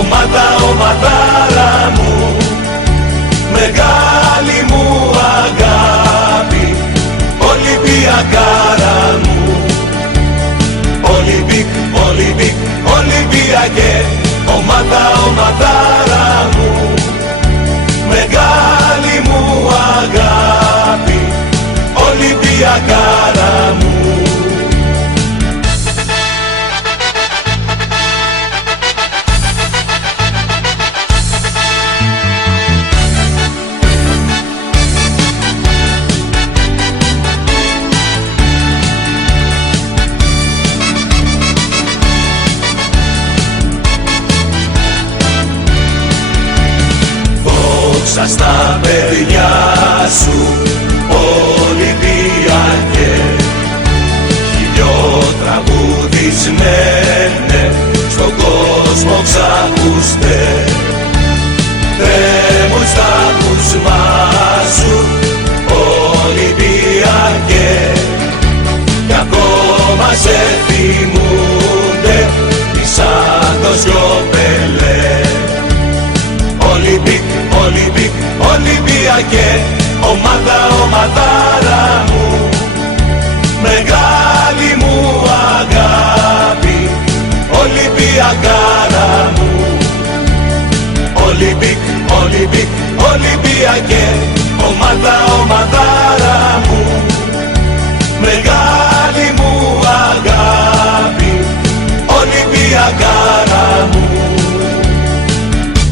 ομάδα, ομαδάρα μου, μεγάλη μου αγάπη, Ολυμπιακάρα μου. Ολυμπικ, Ολυμπικ, Ολυμπιακέ, ομάδα, ομαδάρα μου, μεγάλη μου αγάπη, Ολυμπιακάρα μου. Δόξα στα παιδιά σου, Ολυμπιακέ, χιλιοτραγουδισμένε, στον κόσμο ξακούστε. Τρέμουν στα ακούσμα σου, Ολυμπιακέ, κι ακόμα σε θυμούνται σαν το Σιωπελέ. Ολυμπικ, Ολυμπικ, Ολυμπιακέ, ομάδα, ομαδάρα